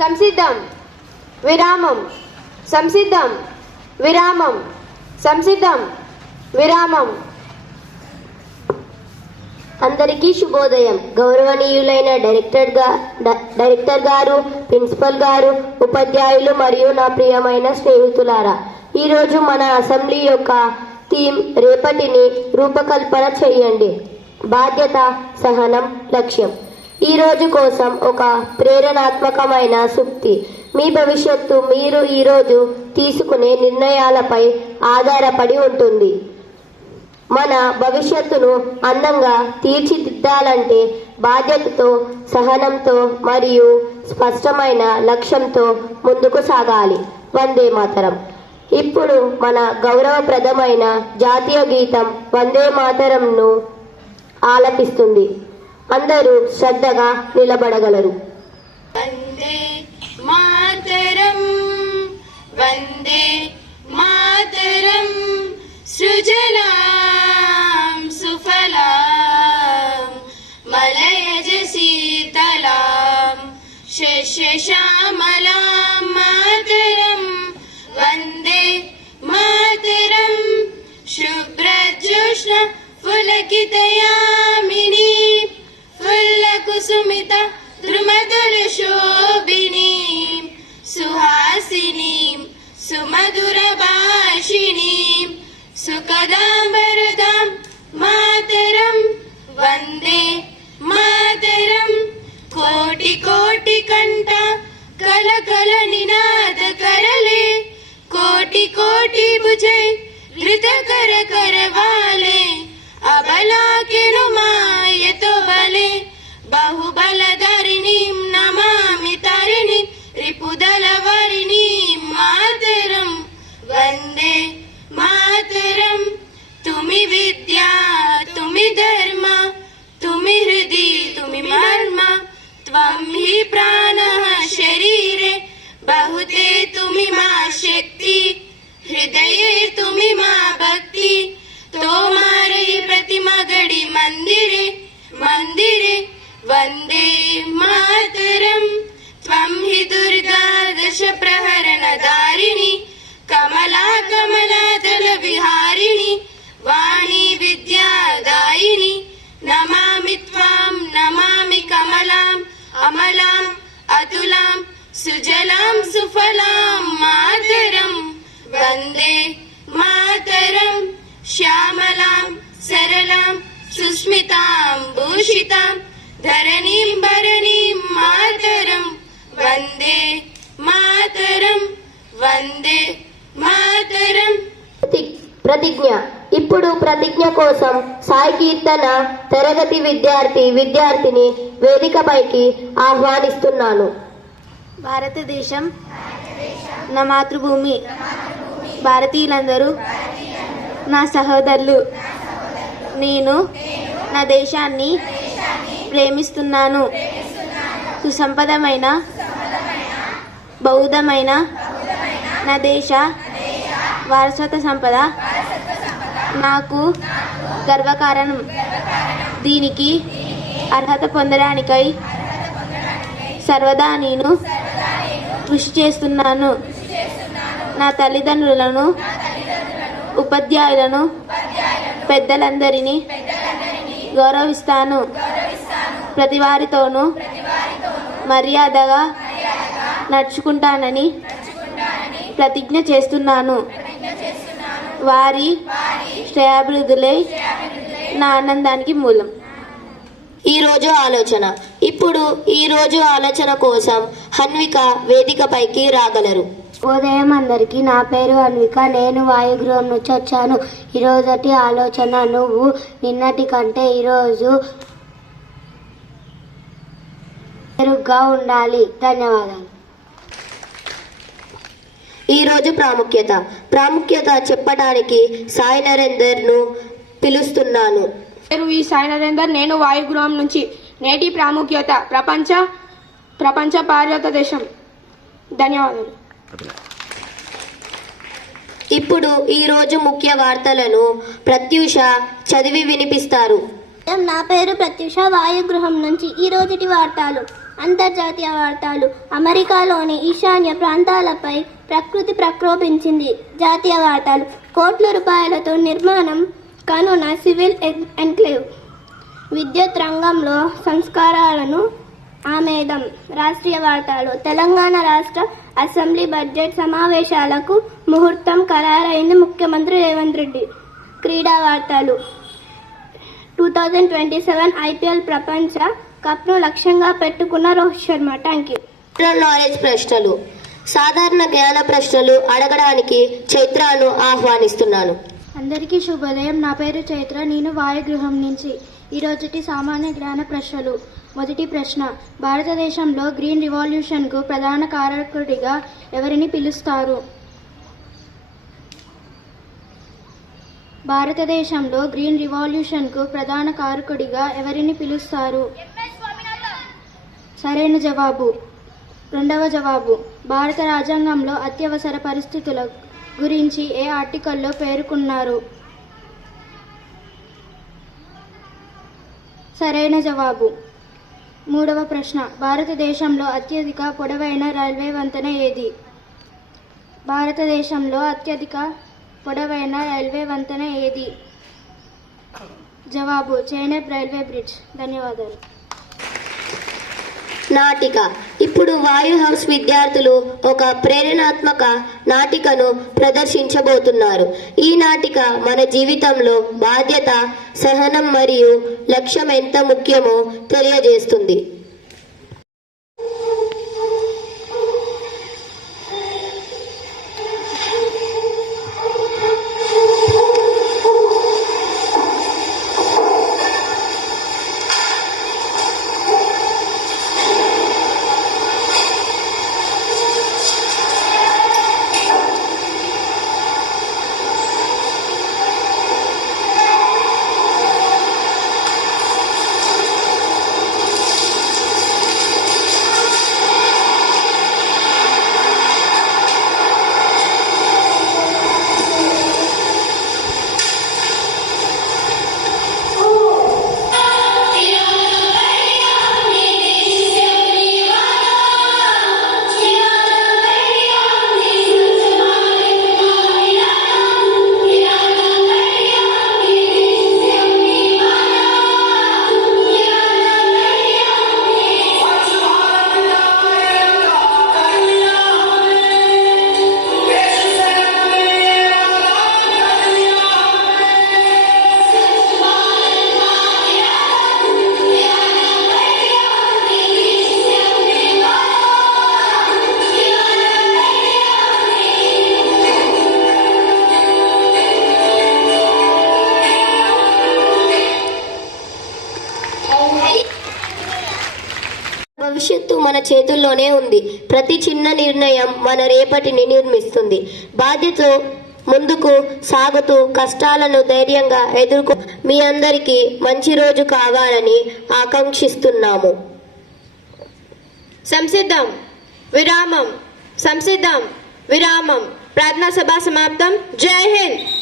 సంసిద్ధం విరామం సంసిద్ధం విరామం సంసిద్ధం విరామం. అందరికీ శుభోదయం. గౌరవనీయులైన డైరెక్టర్ గారు, ప్రిన్సిపల్ గారు, ఉపాధ్యాయులు మరియు నా ప్రియమైన స్నేహితులారా, ఈరోజు మన అసెంబ్లీ యొక్క థీమ్ రేపటిని రూపకల్పన చేయండి. బాధ్యత, సహనం, లక్ష్యం. ఈ రోజు కోసం ఒక ప్రేరణాత్మకమైన సూక్తి. మీ భవిష్యత్తు మీరు ఈరోజు తీసుకునే నిర్ణయాలపై ఆధారపడి ఉంటుంది. మన భవిష్యత్తును అందంగా తీర్చిదిద్దాలంటే బాధ్యతతో, సహనంతో మరియు స్పష్టమైన లక్ష్యంతో ముందుకు సాగాలి. వందే మాతరం. ఇప్పుడు మన గౌరవప్రదమైన జాతీయ గీతం వందే మాతరంను ఆలపిస్తుంది. అందరూ శ్రద్ధగా నిలబడగలరు. వందే మాతరం వందే మాతరం సృజలాం సుఫలాం మలయజ శీతలాం శస్యశ్యామలాం మాతరం వందే మాతరం శుభ్రజుష్ణ పులకితయామిని ఫుల్లకుసుమిత ద్రుమధురశోభిని సుహాసిని సుమధురభాషిణి సుఖదాం వరదాం మాతరం వందే మాతరం. కోటి కోటి కంఠ కల కల నినాద కరలే కోటి కోటి భుజై ధృత కర కరవాలే అబలాకెను మాయతో బలే బాహుబలధరిణీం నమామి తరిణి రిపుదలవరిణీం మాతరం వందే మాతరం. తుమి విద్యా తుమి ధర్మ తుమి హృది తుమి మర్మ త్వం హి ప్రాణః శరీరే బహుతే తుమి మా శక్తి హృదయే తుమి మా భక్తి తోమారే प्रतिमा गढ़ी मंदिरे मंदिरे वंदे मातरम. त्वं हि दुर्गा दश प्रहरण धारिणी कमला कमलादल विहारिणी वाणी विद्यादायिनी नमामि त्वां नमामि कमलां अमलां अतुलां सुजलां सुफलां मातरं वंदे मातरं. श्यामलां सरलां सुस्मितां भूषितां धरणीं भरणीं मातरं वंदे मातरं वंदे मातरं. ప్రతిజ్ఞ. ఇప్పుడు ప్రతిజ్ఞ కోసం సాయి కీర్తన తరగతి విద్యార్థిని వేదికపైకి ఆహ్వానిస్తున్నాను. భారతదేశం నా మాతృభూమి. భారతీయులందరూ నా సహోదరులు. నేను నా దేశాన్ని ప్రేమిస్తున్నాను. సుసంపదమైన బౌద్ధమైన నా దేశ వారసత్వ సంపద నాకు గర్వకారణం. దీనికి అర్హత పొందడానికై సర్వదా నేను కృషి చేస్తున్నాను. నా తల్లిదండ్రులను, ఉపాధ్యాయులను, పెద్దలందరినీ గౌరవిస్తాను. ప్రతి వారితోనూ మర్యాదగా నడుచుకుంటానని ప్రతిజ్ఞ చేస్తున్నాను. వారి శ్రేయాభివృద్ధులే నా ఆనందానికి మూలం. ఈరోజు ఆలోచన. ఇప్పుడు ఈరోజు ఆలోచన కోసం హన్విక వేదికపైకి రాగలరు. ఉదయం అందరికీ. నా పేరు అన్విక. నేను వాయుగృహం నుంచి వచ్చాను. ఈరోజటి ఆలోచన: నువ్వు నిన్నటి కంటే ఈరోజు మెరుగ్గా ఉండాలి. ధన్యవాదాలు. ఈరోజు ప్రాముఖ్యత చెప్పడానికి సాయి నరేందర్ను పిలుస్తున్నాను. పేరు వి సాయి నరేందర్. నేను వాయుగృహం నుంచి. నేటి ప్రాముఖ్యత: ప్రపంచ భారతదేశం. ధన్యవాదాలు. ఇప్పుడు ఈరోజు ముఖ్య వార్తలను ప్రత్యూష చదివి వినిపిస్తారు. నా పేరు ప్రత్యూష. వాయుగృహం నుంచి. ఈ రోజుటి వార్తలు: అంతర్జాతీయ వార్తలు. అమెరికాలోని ఈశాన్య ప్రాంతాలపై ప్రకృతి ప్రకోపించింది. జాతీయ వార్తలు. కోట్ల రూపాయలతో నిర్మాణం కనున సివిల్ ఎన్క్లేవ్. విద్యుత్ రంగంలో సంస్కారాలను ఆమేదం. రాష్ట్రీయ వార్తలు. తెలంగాణ రాష్ట్ర అసెంబ్లీ బడ్జెట్ సమావేశాలకు ముహూర్తం ఖరారైంది. ముఖ్యమంత్రి రేవంత్ రెడ్డి. క్రీడా వార్తలు. 2027 IPL ప్రపంచ కప్ను లక్ష్యంగా పెట్టుకున్న Rohit Sharma. Thank you. General knowledge ప్రశ్నలు. సాధారణ జ్ఞాన ప్రశ్నలు అడగడానికి చైత్రను ఆహ్వానిస్తున్నాను. అందరికీ శుభోదయం. నా పేరు చైత్ర. నేను వాయుగృహం నుంచి. ఈరోజుటి సామాన్య జ్ఞాన ప్రశ్నలు. మొదటి ప్రశ్న, భారతదేశంలో గ్రీన్ రివాల్యూషన్కు ప్రధాన కారకుడిగా ఎవరిని పిలుస్తారు? భారతదేశంలో గ్రీన్ రివాల్యూషన్కు ప్రధాన కారకుడిగా ఎవరిని పిలుస్తారు? సరైన జవాబు. రెండవ జవాబు, భారత రాజ్యాంగంలో అత్యవసర పరిస్థితుల గురించి ఏ ఆర్టికల్లో పేర్కొన్నారు? సరైన జవాబు. మూడవ ప్రశ్న, భారతదేశంలో అత్యధిక పొడవైన రైల్వే వంతెన ఏది? భారతదేశంలో అత్యధిక పొడవైన రైల్వే వంతెన ఏది? జవాబు, చేనేబ్ రైల్వే బ్రిడ్జ్. ధన్యవాదాలు. నాటిక. ఇప్పుడు వాయు హౌస్ విద్యార్థులు ఒక ప్రేరణాత్మక నాటికను ప్రదర్శించబోతున్నారు. ఈ నాటిక మన జీవితంలో బాధ్యత, సహనం మరియు లక్ష్యం ఎంత ముఖ్యమో తెలియజేస్తుంది. భవిష్యత్తు మన చేతుల్లోనే ఉంది. ప్రతి చిన్న నిర్ణయం మన రేపటిని నిర్మిస్తుంది. బాధ్యతతో ముందుకు సాగుతూ కష్టాలను ధైర్యంగా ఎదుర్కో. మీ అందరికీ మంచి రోజు కావాలని ఆకాంక్షిస్తున్నాము. సంసిద్ధం విరామం. సంసిద్ధం విరామం. ప్రార్థనా సభ సమాప్తం. జై హింద్.